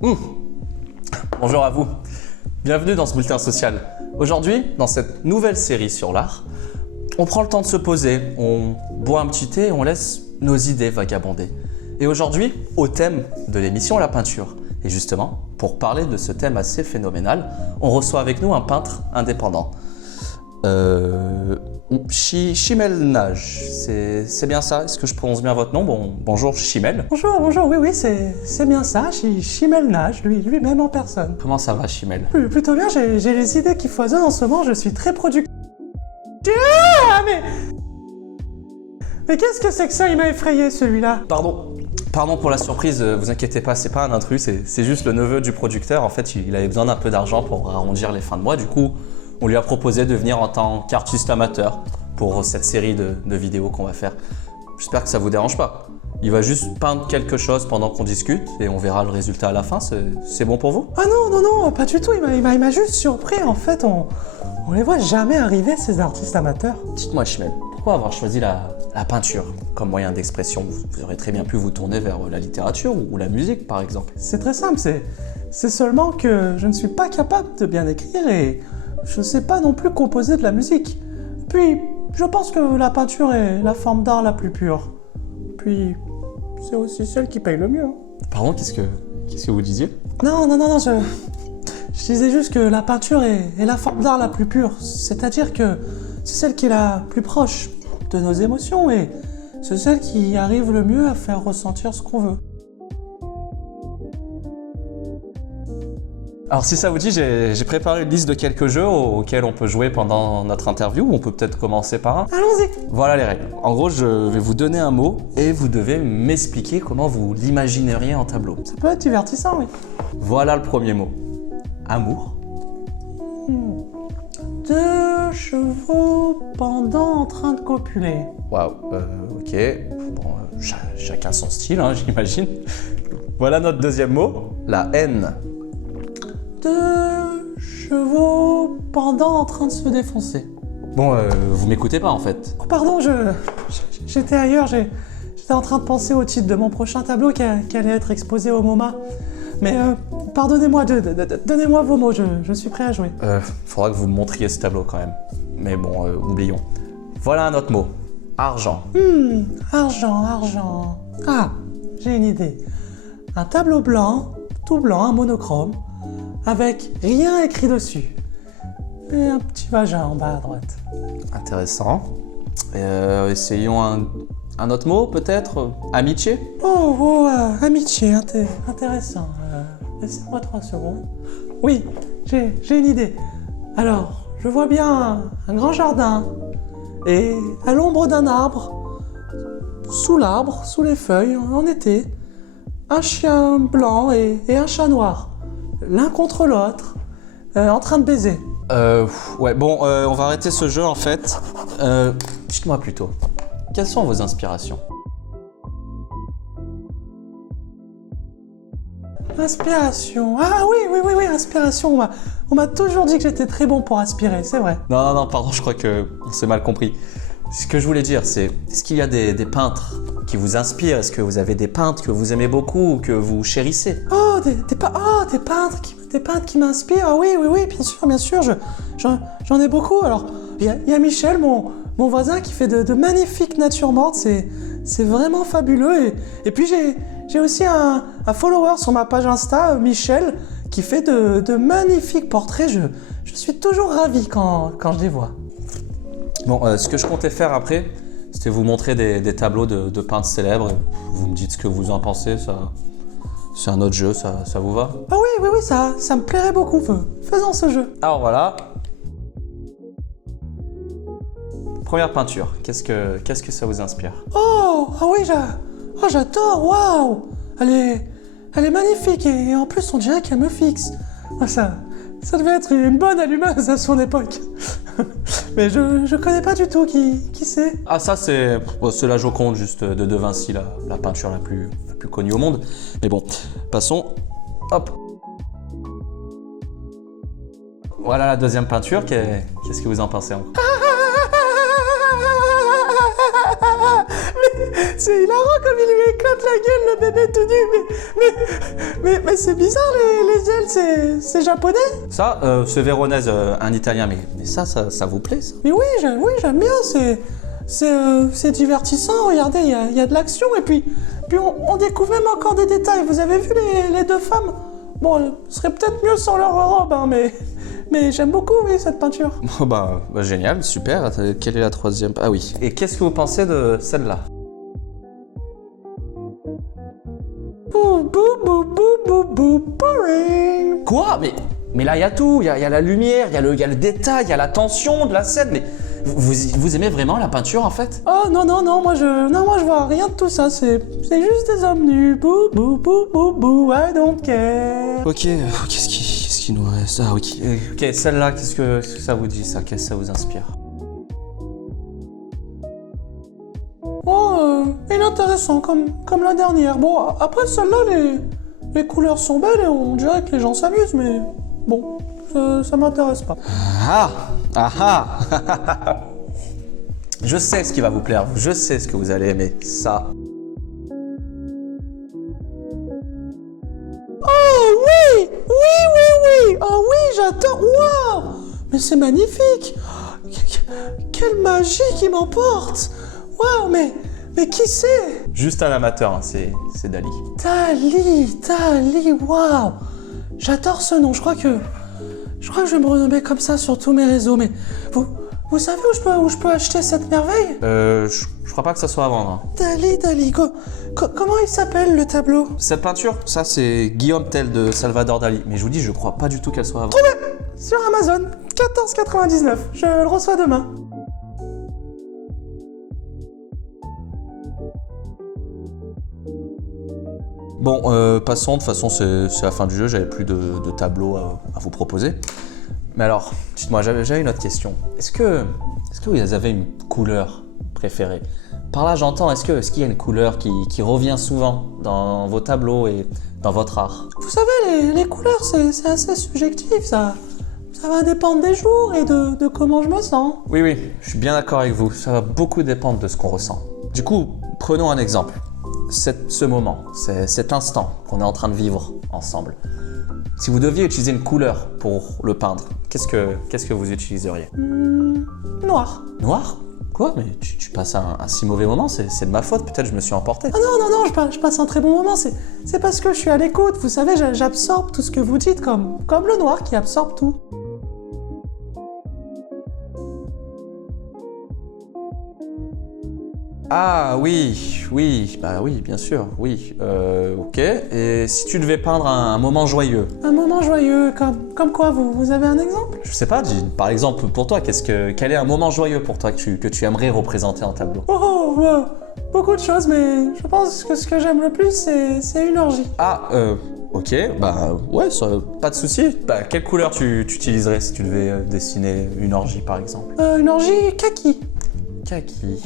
Bonjour à vous, bienvenue dans ce bulletin social. Aujourd'hui, dans cette nouvelle série sur l'art, on prend le temps de se poser, on boit un petit thé et on laisse nos idées vagabonder. Et aujourd'hui, au thème de l'émission La peinture. Et justement, pour parler de ce thème assez phénoménal, on reçoit avec nous un peintre indépendant. Chimel Nage, c'est bien ça? Est-ce que je prononce bien votre nom? Bonjour Chimel. Bonjour, oui, c'est bien ça, Chimel Nage, lui-même en personne. Comment ça va Chimel? Plutôt bien, j'ai les idées qui foisonnent en ce moment, je suis très productif. Ah, mais qu'est-ce que c'est que ça? Il m'a effrayé celui-là. Pardon pour la surprise, vous inquiétez pas, c'est pas un intrus, c'est juste le neveu du producteur. En fait, il avait besoin d'un peu d'argent pour arrondir les fins de mois, du coup, on lui a proposé de venir en tant qu'artiste amateur pour cette série de vidéos qu'on va faire. J'espère que ça vous dérange pas. Il va juste peindre quelque chose pendant qu'on discute et on verra le résultat à la fin, c'est bon pour vous? Ah non, pas du tout, il m'a juste surpris, en fait, on les voit jamais arriver ces artistes amateurs. Dites-moi Chimel, pourquoi avoir choisi la peinture comme moyen d'expression? Vous aurez très bien pu vous tourner vers la littérature ou la musique par exemple. C'est très simple, c'est seulement que je ne suis pas capable de bien écrire et je ne sais pas non plus composer de la musique. Puis, je pense que la peinture est la forme d'art la plus pure. Puis, c'est aussi celle qui paye le mieux. Pardon, qu'est-ce que vous disiez? Non, je disais juste que la peinture est la forme d'art la plus pure. C'est-à-dire que c'est celle qui est la plus proche de nos émotions et c'est celle qui arrive le mieux à faire ressentir ce qu'on veut. Alors si ça vous dit, j'ai préparé une liste de quelques jeux auxquels on peut jouer pendant notre interview. On peut peut-être commencer par un. Allons-y! Voilà les règles. En gros, je vais vous donner un mot et vous devez m'expliquer comment vous l'imagineriez en tableau. Ça peut être divertissant, oui. Voilà le premier mot. Amour. 2 chevaux pendant en train de copuler. Waouh, ok. Bon, chacun son style, hein, j'imagine. Voilà notre deuxième mot. La haine. 2 chevaux pendant en train de se défoncer. Bon, vous m'écoutez pas en fait. Oh pardon, j'étais ailleurs, j'étais en train de penser au titre de mon prochain tableau qui allait être exposé au MoMA. Mais pardonnez-moi, donnez-moi vos mots, je suis prêt à jouer. Faudra que vous me montriez ce tableau quand même. Mais bon, oublions. Voilà un autre mot. Argent. Argent. Ah, j'ai une idée. Un tableau blanc, tout blanc, un monochrome, avec rien écrit dessus. Et un petit vagin en bas à droite. Intéressant. Essayons un autre mot peut-être. Amitié. Amitié, intéressant. Laissez-moi 3 secondes. Oui, j'ai une idée. Alors, je vois bien un grand jardin et à l'ombre d'un arbre, sous l'arbre, sous les feuilles, en été, un chien blanc et un chat noir. L'un contre l'autre, en train de baiser. Ouais, bon, on va arrêter ce jeu en fait. Dites-moi plutôt, quelles sont vos inspirations? Inspiration. Ah oui, inspiration. On m'a toujours dit que j'étais très bon pour aspirer, c'est vrai. Non, pardon, je crois qu'on s'est mal compris. Ce que je voulais dire, c'est, est-ce qu'il y a des peintres qui vous inspirent? Est-ce que vous avez des peintres que vous aimez beaucoup ou que vous chérissez? Des peintres qui m'inspirent. Ah oui, bien sûr, j'en ai beaucoup. Alors, il y a Michel, mon voisin, qui fait de magnifiques natures mortes. C'est vraiment fabuleux. Et puis, j'ai aussi un follower sur ma page Insta, Michel, qui fait de magnifiques portraits. Je suis toujours ravi quand je les vois. Bon, ce que je comptais faire après, c'était vous montrer des tableaux de peintres célèbres. Vous me dites ce que vous en pensez, ça. C'est un autre jeu, ça vous va? Ah oui, ça me plairait beaucoup. Faisons ce jeu. Alors voilà. Première peinture, qu'est-ce que ça vous inspire? J'adore, waouh! Elle est magnifique et en plus on dirait qu'elle me fixe. Ça devait être une bonne allumeuse à son époque. Mais je connais pas du tout qui c'est. Ah ça c'est la Joconde juste de Vinci, la peinture la plus connue au monde. Mais bon, passons. Hop. Voilà la deuxième peinture, qu'est-ce que vous en pensez encore? C'est hilarant comme il lui éclate la gueule, le bébé tout nu. Mais c'est bizarre, les ailes, c'est japonais. Ça, c'est véronèse, un italien, mais ça vous plaît, ça? Mais oui, j'aime bien, c'est divertissant, regardez, il y a de l'action, et puis on découvre même encore des détails. Vous avez vu les deux femmes? Bon, elles seraient peut-être mieux sans leur robe, hein, mais j'aime beaucoup, oui, cette peinture. Oh bah, génial, super. Quelle est la troisième? Ah oui. Et qu'est-ce que vous pensez de celle-là? Boring. Quoi? Mais là, il y a tout. Il y a la lumière, il y a le détail, il y a la tension de la scène. Mais vous aimez vraiment la peinture, en fait? Oh non, moi je vois rien de tout ça, c'est juste des hommes nus. Bou, bou, bou, bou, bou, I don't care. Ok, qu'est-ce qui nous reste? Ah oui. Ok, celle-là, qu'est-ce que ça vous dit, ça? Qu'est-ce que ça vous inspire? Oh, inintéressant, comme la dernière. Bon, après celle-là, les couleurs sont belles et on dirait que les gens s'amusent, mais bon, ça m'intéresse pas. Ah. Je sais ce qui va vous plaire, je sais ce que vous allez aimer, ça. Oh oui. Oh oui, j'adore. Waouh. Mais c'est magnifique. Quelle magie qui m'emporte. Waouh, mais qui c'est? Juste un amateur, hein, c'est Dali. Dali, waouh. J'adore ce nom, je crois que je vais me renommer comme ça sur tous mes réseaux, mais vous savez où je peux acheter cette merveille? Je crois pas que ça soit à vendre. Dali, comment il s'appelle le tableau? Cette peinture, ça c'est Guillaume Tell de Salvador Dali. Mais je vous dis, je crois pas du tout qu'elle soit à vendre. Trouvé! Sur Amazon, 14,99. Je le reçois demain. Bon, passons, de toute façon c'est la fin du jeu, j'avais plus de tableaux à vous proposer. Mais alors, dites-moi, j'avais une autre question. Est-ce que vous avez une couleur préférée? Par là, j'entends, est-ce qu'il y a une couleur qui revient souvent dans vos tableaux et dans votre art? Vous savez, les couleurs, c'est assez subjectif, ça va dépendre des jours et de comment je me sens. Oui, je suis bien d'accord avec vous. Ça va beaucoup dépendre de ce qu'on ressent. Du coup, prenons un exemple. Ce moment, cet instant qu'on est en train de vivre ensemble. Si vous deviez utiliser une couleur pour le peindre, qu'est-ce que vous utiliseriez? Noir. Noir? Quoi? Mais tu passes un si mauvais moment, c'est de ma faute, peut-être je me suis emporté. Ah non, je passe un très bon moment, c'est parce que je suis à l'écoute, vous savez, j'absorbe tout ce que vous dites comme le noir qui absorbe tout. Ah oui, bah oui, bien sûr, oui. Ok, et si tu devais peindre un moment joyeux? Un moment joyeux, comme quoi, vous avez un exemple? Je sais pas, par exemple, pour toi, quel est un moment joyeux pour toi que tu aimerais représenter en tableau? Beaucoup de choses, mais je pense que ce que j'aime le plus, c'est une orgie. Ok, bah ouais, pas de souci. Bah, quelle couleur tu utiliserais si tu devais dessiner une orgie, par exemple? Une orgie kaki. Kaki,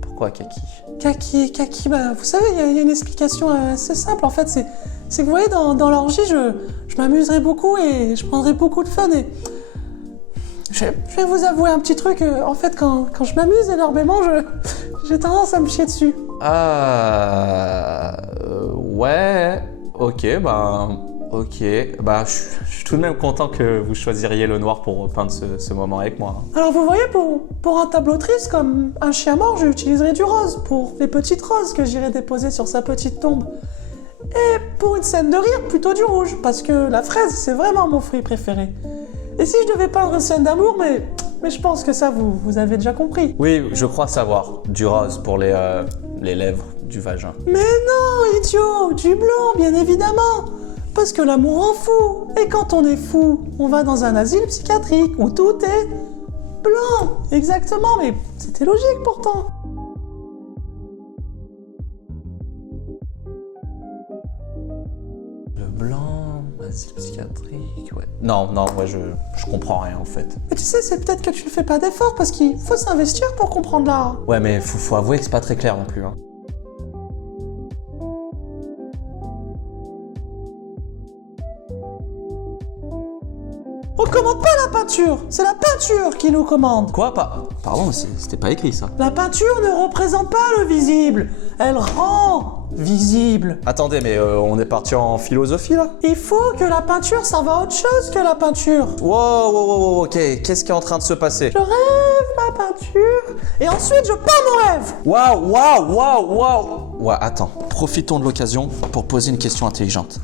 pourquoi kaki? Kaki, bah vous savez, il y a une explication assez simple. En fait, c'est que vous voyez, dans l'orgie, je m'amuserais beaucoup et je prendrais beaucoup de fun. Et je vais vous avouer un petit truc. En fait, quand je m'amuse énormément, j'ai tendance à me chier dessus. Ouais, ok, je suis tout de même content que vous choisiriez le noir pour peindre ce moment avec moi. Alors vous voyez, pour un tableau triste comme un chien mort, j'utiliserai du rose pour les petites roses que j'irai déposer sur sa petite tombe. Et pour une scène de rire, plutôt du rouge, parce que la fraise, c'est vraiment mon fruit préféré. Et si je devais peindre une scène d'amour, mais je pense que ça, vous avez déjà compris. Oui, je crois savoir. Du rose pour les lèvres du vagin. Mais non, idiot, du blanc, bien évidemment. Parce que l'amour rend fou. Et quand on est fou, on va dans un asile psychiatrique où tout est blanc. Exactement, mais c'était logique pourtant. Le blanc, asile psychiatrique, ouais. Non, ouais, je comprends rien en fait. Mais tu sais, c'est peut-être que tu ne fais pas d'effort parce qu'il faut s'investir pour comprendre l'art. Ouais, mais faut avouer que c'est pas très clair non plus, hein. On commande pas la peinture, c'est la peinture qui nous commande. Quoi? Pardon, mais c'était pas écrit ça. La peinture ne représente pas le visible, elle rend visible. Attendez, mais on est parti en philosophie là? Il faut que la peinture serve à autre chose que la peinture. Wow, ok, qu'est-ce qui est en train de se passer? Je rêve ma peinture et ensuite je peins mon rêve. Waouh. Ouais, attends, profitons de l'occasion pour poser une question intelligente.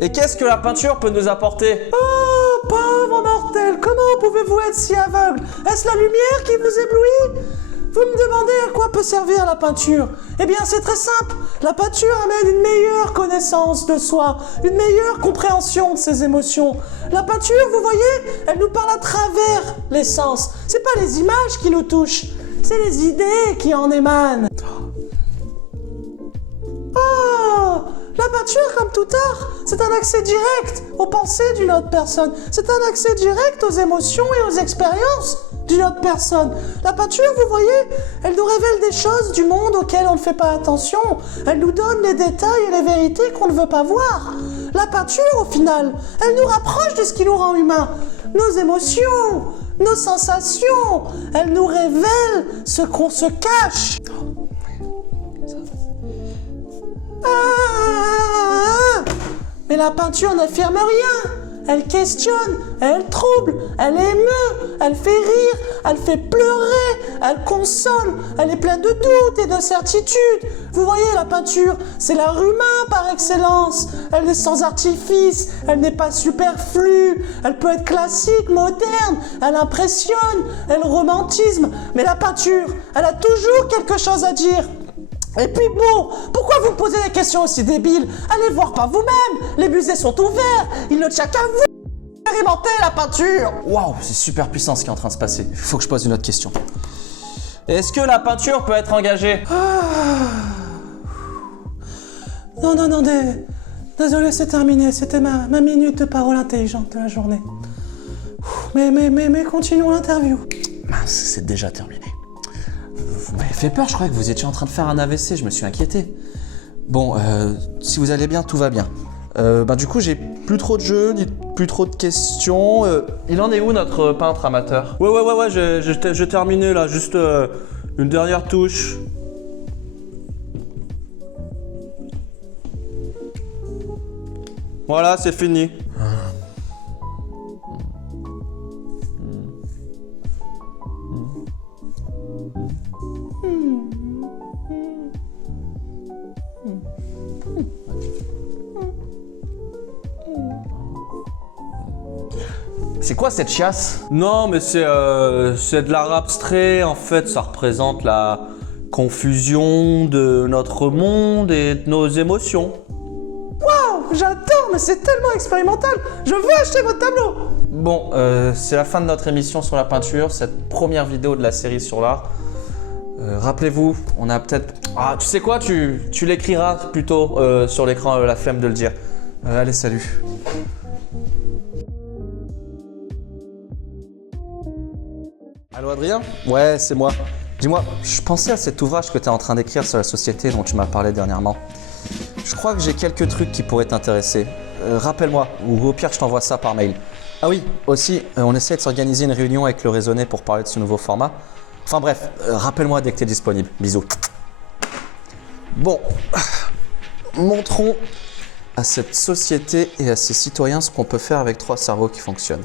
Et qu'est-ce que la peinture peut nous apporter? Oh, pauvre mortel, comment pouvez-vous être si aveugle? Est-ce la lumière qui vous éblouit? Vous me demandez à quoi peut servir la peinture? Eh bien, c'est très simple. La peinture amène une meilleure connaissance de soi, une meilleure compréhension de ses émotions. La peinture, vous voyez, elle nous parle à travers les sens. C'est pas les images qui nous touchent, c'est les idées qui en émanent. Oh! La peinture, comme tout art, c'est un accès direct aux pensées d'une autre personne. C'est un accès direct aux émotions et aux expériences d'une autre personne. La peinture, vous voyez, elle nous révèle des choses du monde auxquelles on ne fait pas attention. Elle nous donne les détails et les vérités qu'on ne veut pas voir. La peinture, au final, elle nous rapproche de ce qui nous rend humains. Nos émotions, nos sensations. Elle nous révèle ce qu'on se cache. Mais la peinture n'affirme rien. Elle questionne, elle trouble, elle émeut, elle fait rire, elle fait pleurer, elle console, elle est pleine de doutes et d'incertitudes. Vous voyez, la peinture, c'est l'art humain par excellence. Elle est sans artifice, elle n'est pas superflue, elle peut être classique, moderne, elle impressionne, elle romantisme. Mais la peinture, elle a toujours quelque chose à dire. Et puis bon, pourquoi vous me posez des questions aussi débiles? Allez voir par vous-même, les musées sont ouverts, il ne tient qu'à vous expérimenter la peinture. Waouh, c'est super puissant ce qui est en train de se passer. Il faut que je pose une autre question. Est-ce que la peinture peut être engagée? Non, désolé, c'est terminé, c'était ma minute de parole intelligente de la journée. Mais continuons l'interview. Mince, c'est déjà terminé. Vous m'avez fait peur, je croyais que vous étiez en train de faire un AVC, je me suis inquiété. Bon, si vous allez bien, tout va bien. Du coup, j'ai plus trop de jeux, ni plus trop de questions. Il en est où notre peintre amateur? Ouais, j'ai terminé là, juste une dernière touche. Voilà, c'est fini. C'est quoi cette chiasse? Non, mais c'est de l'art abstrait, en fait, ça représente la confusion de notre monde et de nos émotions. Waouh, j'adore, mais c'est tellement expérimental. Je veux acheter votre tableau. Bon, c'est la fin de notre émission sur la peinture, cette première vidéo de la série sur l'art. Rappelez-vous, on a peut-être... Ah, tu sais quoi, tu l'écriras plutôt sur l'écran, la flemme de le dire. Allez, salut. Allô Adrien? Ouais, c'est moi. Dis-moi, je pensais à cet ouvrage que tu es en train d'écrire sur la société dont tu m'as parlé dernièrement. Je crois que j'ai quelques trucs qui pourraient t'intéresser. Rappelle-moi, ou au pire je t'envoie ça par mail. Ah oui, aussi, on essaie de s'organiser une réunion avec le raisonné pour parler de ce nouveau format. Enfin bref, rappelle-moi dès que tu es disponible. Bisous. Bon, montrons à cette société et à ses citoyens ce qu'on peut faire avec 3 cerveaux qui fonctionnent.